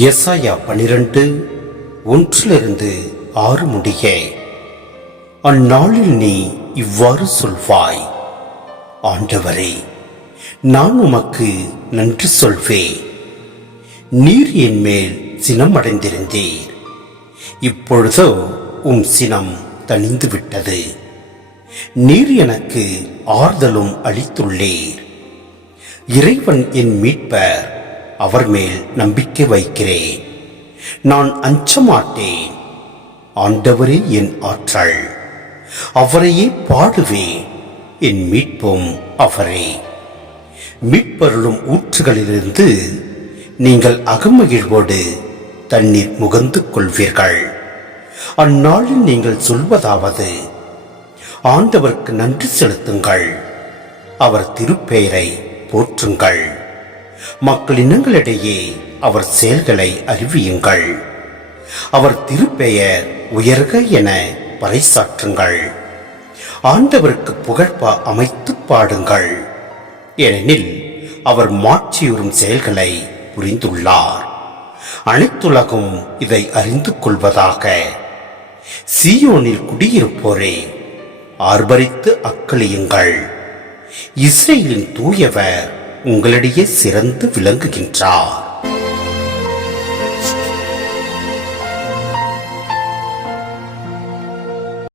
எசாயா 12:1-6 முடிய. அந்நாளில் நீ இவ்வாறு சொல்வாய், ஆண்டவரே, நான் உமக்கு நன்றி சொல்வேன். நீர் என் மேல் சினம் அடைந்திருந்தீர். இப்பொழுதோ சினம் தணிந்து விட்டது. நீர் எனக்கு ஆறுதலும் அளித்துள்ளீர். இறைவன் என் மீட்பர், அவர் மேல் நம்பிக்கை வைக்கிறேன். நான் அஞ்ச மாட்டேன். ஆண்டவரே என் ஆற்றல், அவரையே பாடுவேன். என் மீட்பும் அவரே. மீட்பருளும் ஊற்றுகளிலிருந்து நீங்கள் அகமகிழ்வோடு தண்ணீர் முகந்து கொள்வீர்கள். அந்நாளில் நீங்கள் சொல்வதாவது, ஆண்டவருக்கு நன்றி செலுத்துங்கள், அவர் திருப்பெயரை போற்றுங்கள், மக்களினங்களிடையே அவர் செயல்களை அறிவியுங்கள், அவர் திருப்பெயர் உயர்க என பறைசாற்றுங்கள், ஆண்டவருக்கு புகழ்பா அமைத்து பாடுங்கள், ஏனெனில் அவர் மாட்சியுறும் செயல்களை புரிந்துள்ளார். அனைத்துலகும் இதை அறிந்து கொள்வதாக. சீயோனில் குடியிருப்போரே, ஆர்ப்பரித்து அக்களியுங்கள். இஸ்ரேலின் தூயவர் உங்களிடையே சிறந்து விளங்குகின்றார்.